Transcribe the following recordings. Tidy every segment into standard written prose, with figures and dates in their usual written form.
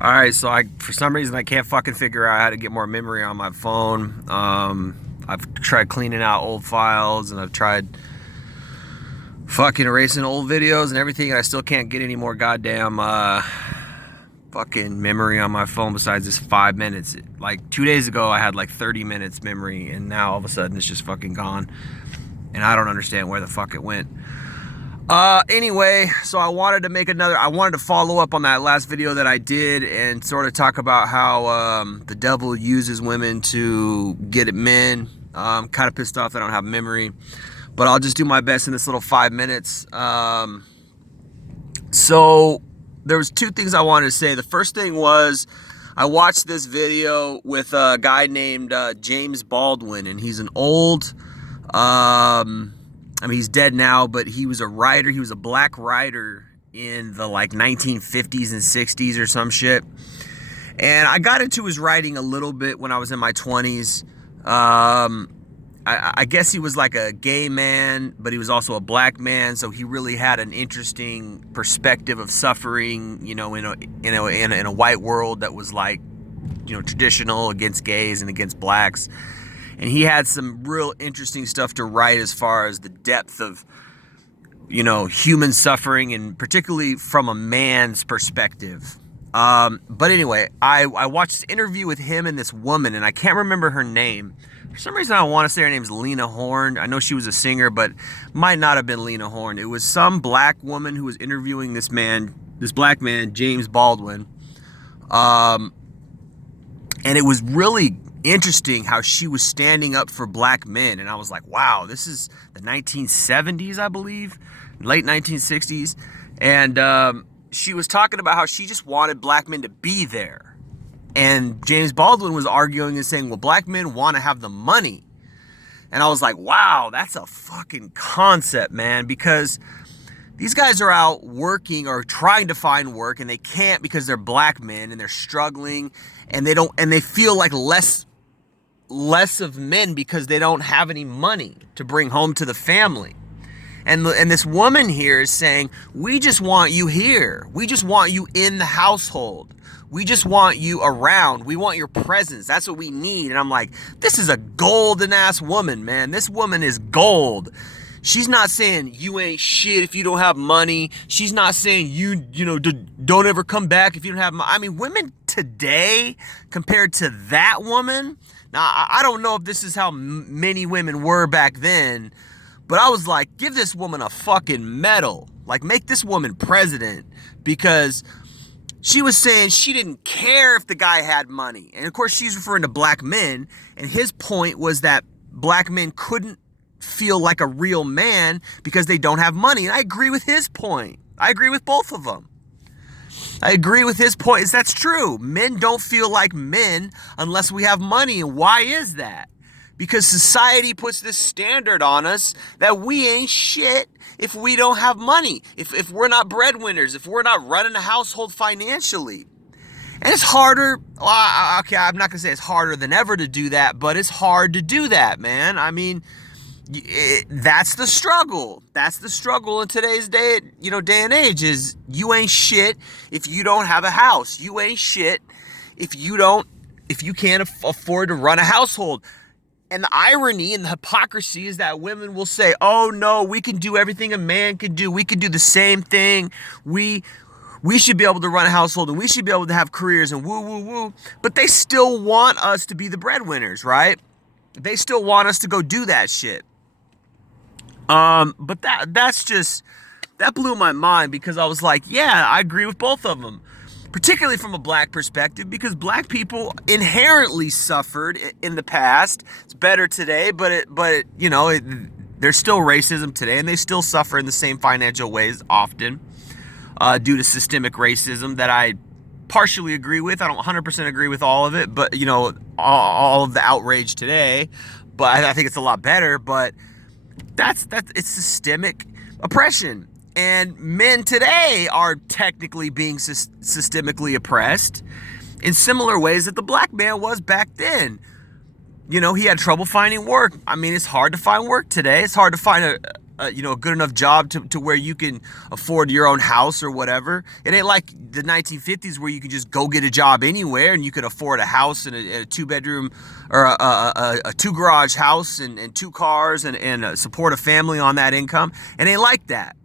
All right, so for some reason I can't fucking figure out how to get more memory on my phone. I've tried cleaning out old files and I've tried fucking erasing old videos and everything, and I still can't get any more goddamn fucking memory on my phone besides this 5 minutes. Like 2 days ago I had like 30 minutes memory, and now all of a sudden it's just fucking gone, and I don't understand where the fuck it went. Anyway, so I wanted to follow up on that last video that I did and sort of talk about how, the devil uses women to get at men. Kind of pissed off that I don't have memory, but I'll just do my best in this little 5 minutes. So there was two things I wanted to say. The first thing was I watched this video with a guy named, James Baldwin, and he's an old, he's dead now, but he was a writer. He was a black writer in the like 1950s and 60s or some shit. And I got into his writing a little bit when I was in my 20s. I guess he was like a gay man, but he was also a black man. So he really had an interesting perspective of suffering, you know, in a white world that was like, you know, traditional against gays and against blacks. And he had some real interesting stuff to write as far as the depth of, you know, human suffering, and particularly from a man's perspective. But anyway, I watched this interview with him and this woman, and I can't remember her name. For some reason, I want to say her name's Lena Horne. I know she was a singer, but might not have been Lena Horne. It was some black woman who was interviewing this black man, James Baldwin. And it was really interesting how she was standing up for black men, and I was like, wow, this is the 1970s, I believe, late 1960s, and she was talking about how she just wanted black men to be there, and James Baldwin was arguing and saying, well, black men want to have the money. And I was like, wow, that's a fucking concept, man, because these guys are out working or trying to find work, and they can't because they're black men and they're struggling, and they feel like less of men because they don't have any money to bring home to the family. And this woman here is saying, we just want you here. We just want you in the household. We just want you around. We want your presence. That's what we need. And I'm like, this is a golden ass woman, man. This woman is gold. She's not saying you ain't shit if you don't have money. She's not saying you don't ever come back if you don't have money. I mean, women today compared to that woman. Now, I don't know if this is how many women were back then, but I was like, give this woman a fucking medal. Like, make this woman president, because she was saying she didn't care if the guy had money. And of course, she's referring to black men, and his point was that black men couldn't feel like a real man because they don't have money. And I agree with his point. I agree with both of them. I agree with his point. That's true. Men don't feel like men unless we have money. And why is that? Because society puts this standard on us that we ain't shit if we don't have money. If we're not breadwinners, if we're not running a household financially. And it's harder. Well, okay, I'm not going to say it's harder than ever to do that, but it's hard to do that, man. I mean, that's the struggle. That's the struggle in today's day and age, is you ain't shit if you don't have a house. You ain't shit if you can't afford to run a household. And the irony and the hypocrisy is that women will say, oh no, we can do everything a man can do. We can do the same thing. We should be able to run a household, and we should be able to have careers, and woo, woo, woo. But they still want us to be the breadwinners, right? They still want us to go do that shit. But that blew my mind, because I was like, yeah, I agree with both of them, particularly from a black perspective, because black people inherently suffered in the past. It's better today, but there's still racism today, and they still suffer in the same financial ways often, due to systemic racism that I partially agree with. I don't 100% agree with all of it, but all of the outrage today, but I think it's a lot better. But it's systemic oppression, and men today are technically being systemically oppressed in similar ways that the black man was back then. He had trouble finding work. I mean, it's hard to find work today. It's hard to find a good enough job to where you can afford your own house or whatever. It ain't like the 1950s where you could just go get a job anywhere and you could afford a house and a two-bedroom or a two-garage house and two cars and support a family on that income. It ain't like that.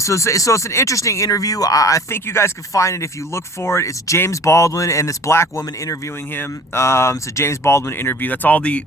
So it's an interesting interview. I think you guys can find it if you look for it. It's James Baldwin and this black woman interviewing him. It's a James Baldwin interview. That's all the